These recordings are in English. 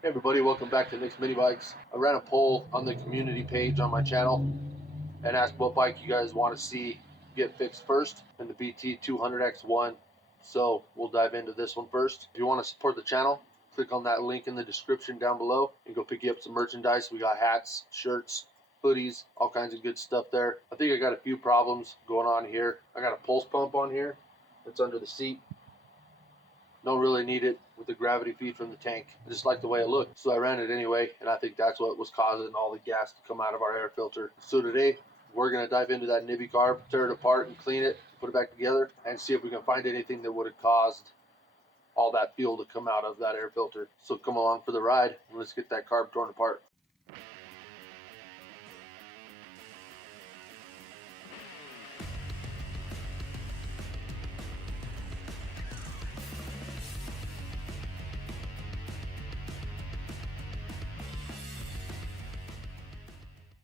Hey everybody, welcome back to Nicsminibikes. I ran a poll on the community page on my channel and asked what bike you guys want to see get fixed first, and the BT200X won. So we'll dive into this one first. If you want to support the channel, click on that link in the description down below and go pick you up some merchandise. We got hats, shirts, hoodies, all kinds of good stuff there. I think I got a few problems going on here. I got a pulse pump on here that's under the seat. Don't really need it with the gravity feed from the tank. I just like the way it looked, so I ran it anyway, and I think that's what was causing all the gas to come out of our air filter. So today we're going to dive into that Nibbi carb, tear it apart and clean it, put it back together, and see if we can find anything that would have caused all that fuel to come out of that air filter. So come along for the ride and let's get that carb torn apart.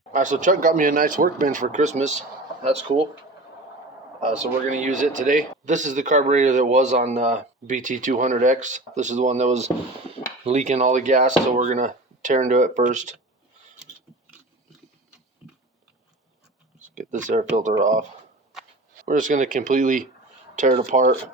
Alright, so Chuck got me a nice workbench for Christmas. That's cool. So we're going to use it today. This is the carburetor that was on BT200X. This is the one that was leaking all the gas, so we're going to tear into it first. Let's get this air filter off. We're just going to completely tear it apart.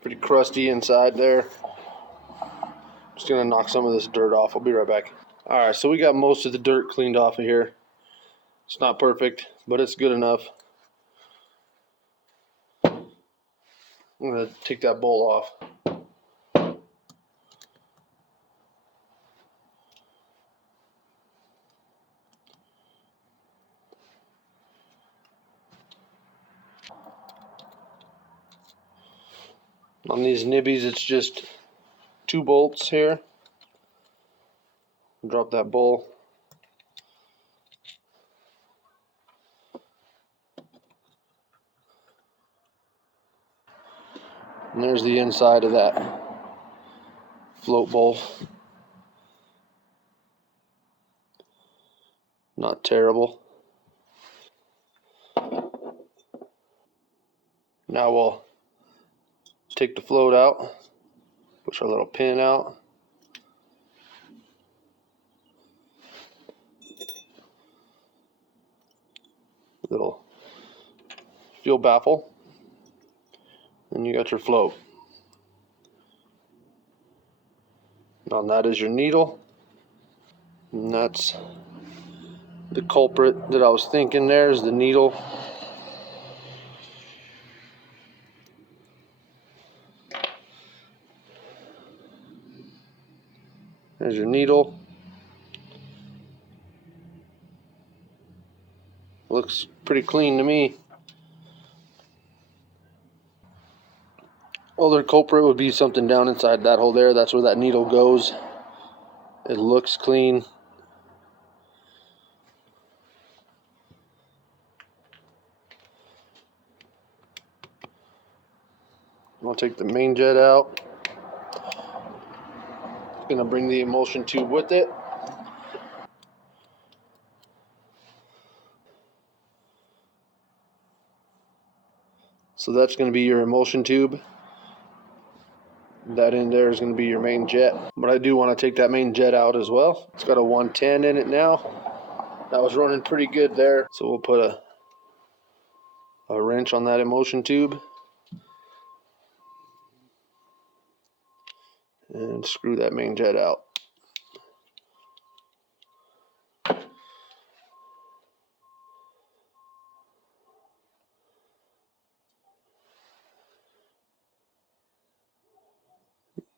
Pretty crusty inside there. Just gonna knock some of this dirt off. I'll be right back. Alright, so we got most of the dirt cleaned off of here. It's not perfect, but it's good enough. I'm gonna take that bowl off. On these Nibbis, it's just 2 bolts here. Drop that bowl. And there's the inside of that float bowl. Not terrible. Now we'll take the float out, push our little pin out. Little fuel baffle. And you got your float. On that is your needle. And that's the culprit that I was thinking there is the needle. There's your needle. Looks pretty clean to me. Other culprit would be something down inside that hole there. That's where that needle goes. It looks clean. I'll take the main jet out. Gonna bring the emulsion tube with it. So that's going to be your emulsion tube. That in there is going to be your main jet. But I do want to take that main jet out as well. It's got a 110 in it now. That was running pretty good there. So we'll put a wrench on that emulsion tube. And screw that main jet out.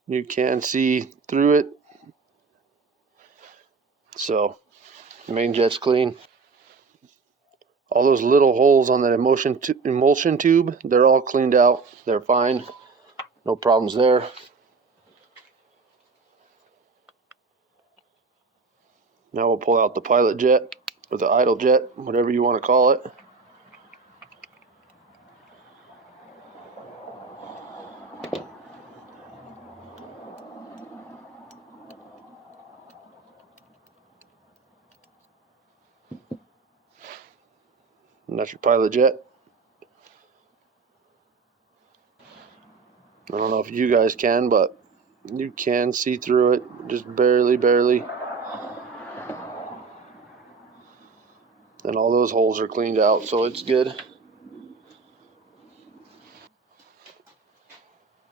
You can see through it. So the main jet's clean. All those little holes on that emulsion tube, they're all cleaned out. They're fine. No problems there. Now we'll pull out the pilot jet, or the idle jet, whatever you want to call it. And that's your pilot jet. I don't know if you guys can, but you can see through it, just barely. And all those holes are cleaned out, so it's good.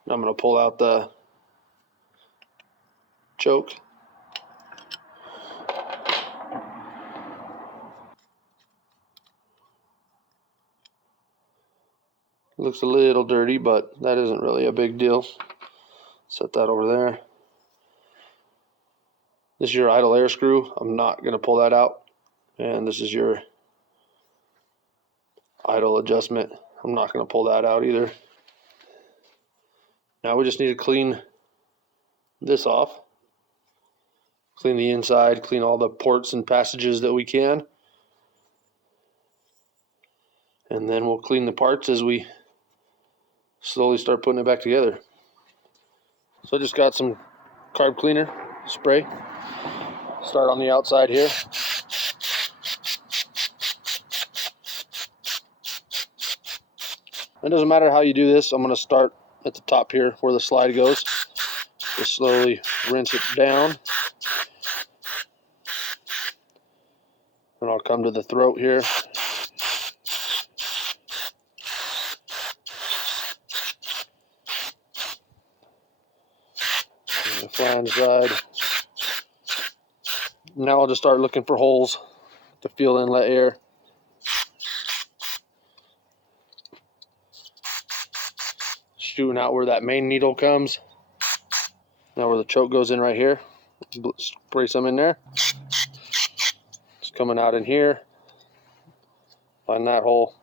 I'm going to pull out the choke. Looks a little dirty, but that isn't really a big deal. Set that over there. This is your idle air screw. I'm not going to pull that out. And this is your idle adjustment. I'm not going to pull that out either. Now we just need to clean this off. Clean the inside, clean all the ports and passages that we can. And then we'll clean the parts as we slowly start putting it back together. So I just got some carb cleaner spray. Start on the outside here. It doesn't matter how you do this. I'm going to start at the top here where the slide goes. Just slowly rinse it down. And I'll come to the throat here. And the flange side. Now I'll just start looking for holes to feel inlet air. Shooting out where that main needle comes. Now where the choke goes in right here. Spray some in there. It's coming out in here. Find that hole.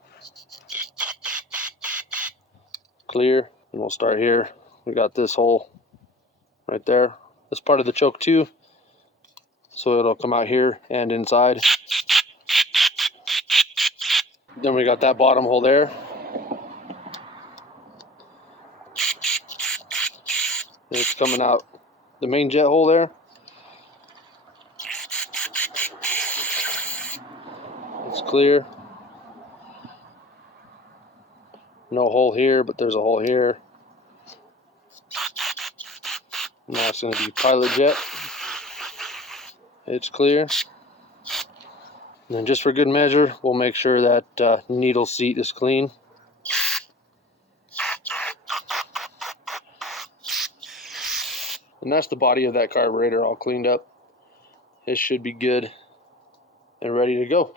Clear. And we'll start here. We got this hole right there. That's part of the choke too. So it'll come out here and inside. Then we got that bottom hole there. And it's coming out the main jet hole there. It's clear. No hole here, but there's a hole here. Now it's going to be pilot jet. It's clear. And then just for good measure, we'll make sure that needle seat is clean. And that's the body of that carburetor all cleaned up. It should be good and ready to go.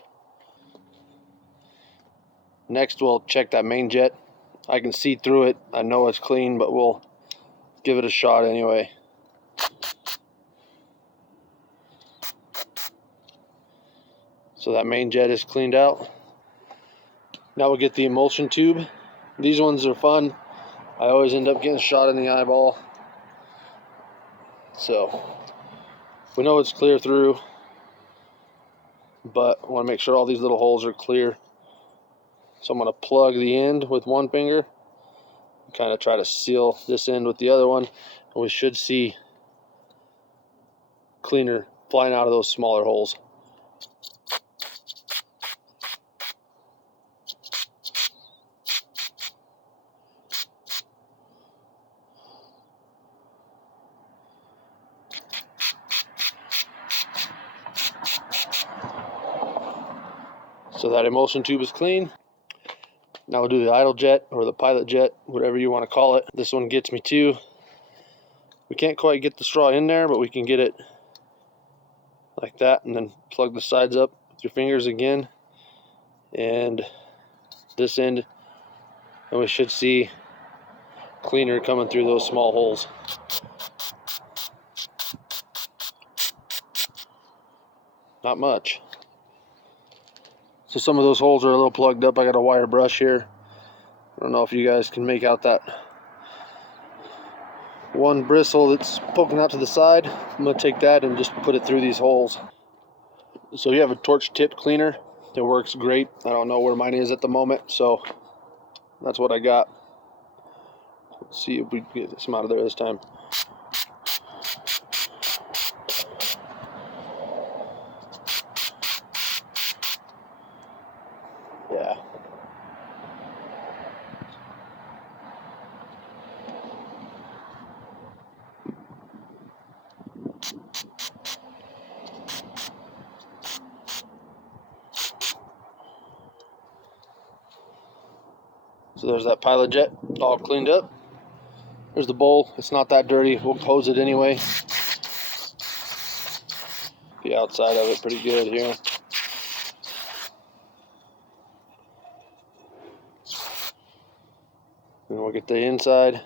Next, we'll check that main jet. I can see through it. I know it's clean, but we'll give it a shot anyway. So that main jet is cleaned out. Now we'll get the emulsion tube. These ones are fun. I always end up getting shot in the eyeball. So we know it's clear through, but I want to make sure all these little holes are clear. So I'm going to plug the end with one finger, kind of try to seal this end with the other one, and we should see cleaner flying out of those smaller holes. So that emulsion tube is clean. Now we'll do the idle jet or the pilot jet, whatever you want to call it. This one gets me too. We can't quite get the straw in there, but we can get it like that, and then plug the sides up with your fingers again, and this end, and we should see cleaner coming through those small holes. Not much. So some of those holes are a little plugged up. I got a wire brush here. I don't know if you guys can make out that one bristle that's poking out to the side. I'm going to take that and just put it through these holes. So you have a torch tip cleaner. It works great. I don't know where mine is at the moment, so that's what I got. Let's see if we can get some out of there this time. Yeah. So there's that pilot jet all cleaned up. There's the bowl. It's not that dirty. We'll hose it anyway. The outside of it pretty good here. And we'll get the inside.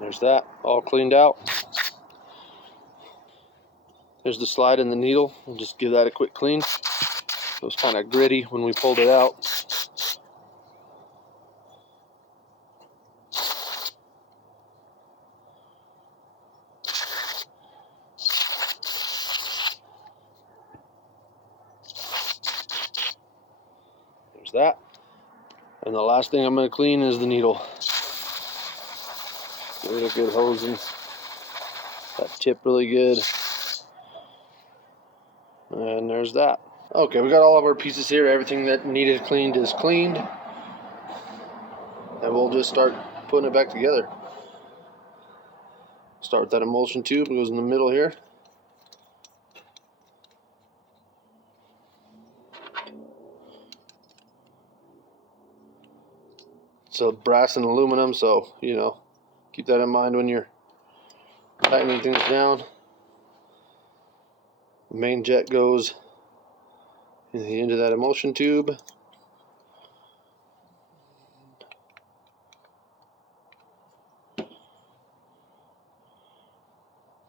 There's that, all cleaned out. There's the slide and the needle. We'll just give that a quick clean. It was kind of gritty when we pulled it out. There's that. And the last thing I'm going to clean is the needle. Give it a good hosing. That tip really good. And there's that. Okay, we got all of our pieces here. Everything that needed cleaned is cleaned. And we'll just start putting it back together. Start with that emulsion tube. It goes in the middle here. So brass and aluminum, so keep that in mind when you're tightening things down. The main jet goes in the end of that emulsion tube.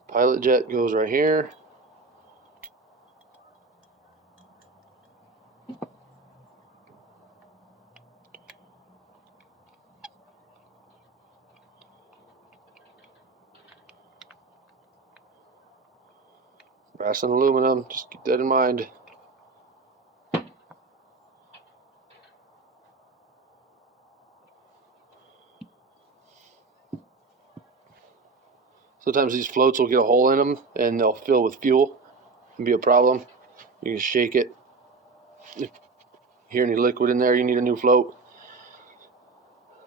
Pilot jet goes right here. Brass and aluminum, just keep that in mind. Sometimes these floats will get a hole in them and they'll fill with fuel and be a problem. You can shake it. If you hear any liquid in there, you need a new float.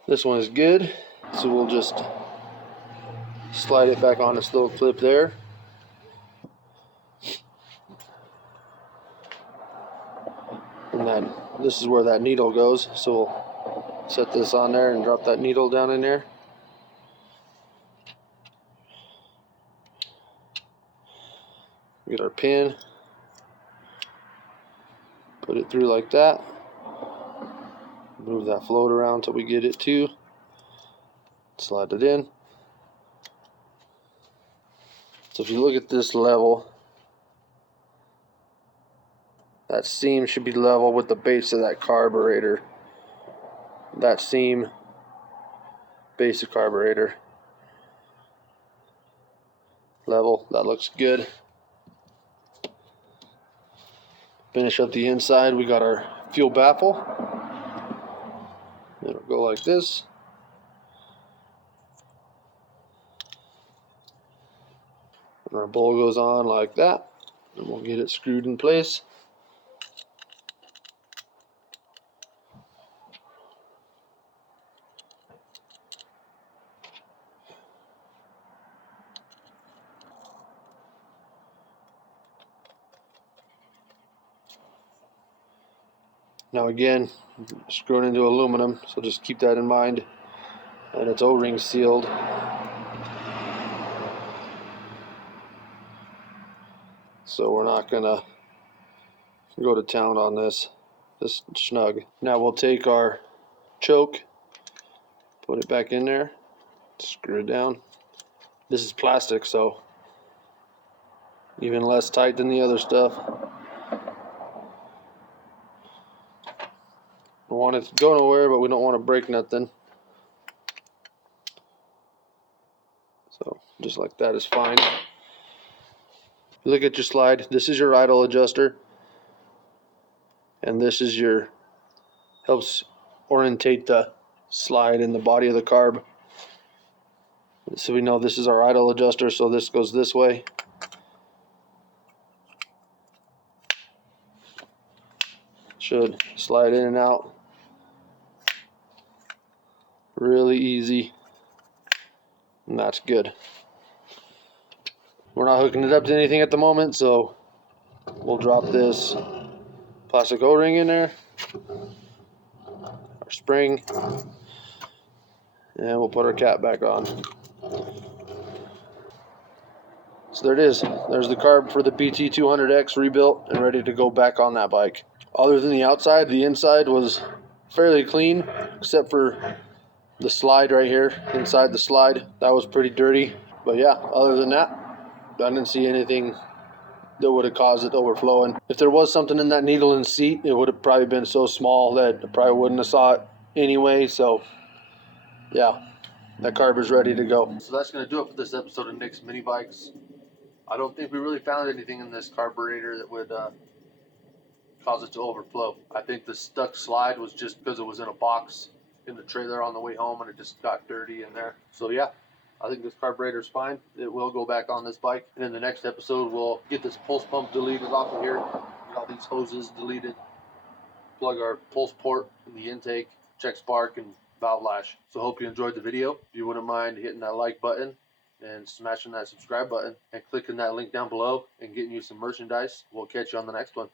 This one is good, so we'll just slide it back on its little clip there. And then this is where that needle goes, so we'll set this on there and drop that needle down in there. Get our pin, put it through like that, move that float around till we get it to, slide it in. So if you look at this level, that seam should be level with the base of that carburetor. That seam, base of carburetor, level, that looks good. Finish up the inside, we got our fuel baffle. It'll go like this. And our bowl goes on like that. And we'll get it screwed in place. Now again, screwing into aluminum, so just keep that in mind. And it's O-ring sealed. So we're not gonna go to town on this. This snug. Now we'll take our choke, put it back in there, screw it down. This is plastic, so even less tight than the other stuff. We want it to go nowhere, but we don't want to break nothing. So just like that is fine. Look at your slide. This is your idle adjuster, and this is your helps orientate the slide in the body of the carb. So we know this is our idle adjuster, so this goes this way. Should slide in and out really easy, and that's good. We're not hooking it up to anything at the moment, so we'll drop this plastic O-ring in there, our spring, and we'll put our cap back on. So there it is. There's the carb for the BT200X rebuilt and ready to go back on that bike. Other than the outside, the inside was fairly clean, except for the slide right here, inside the slide. That was pretty dirty. But yeah, other than that, I didn't see anything that would have caused it overflowing. If there was something in that needle and seat, it would have probably been so small that I probably wouldn't have saw it anyway. So yeah, that carb is ready to go. So that's going to do it for this episode of Nicsminibikes. I don't think we really found anything in this carburetor that would cause it to overflow. I think the stuck slide was just because it was in a box in the trailer on the way home and it just got dirty in there. So yeah, I think this carburetor is fine. It will go back on this bike. And in the next episode, we'll get this pulse pump deleted off of here, get all these hoses deleted, plug our pulse port in the intake, check spark and valve lash. So hope you enjoyed the video. If you wouldn't mind hitting that like button and smashing that subscribe button and clicking that link down below and getting you some merchandise. We'll catch you on the next one.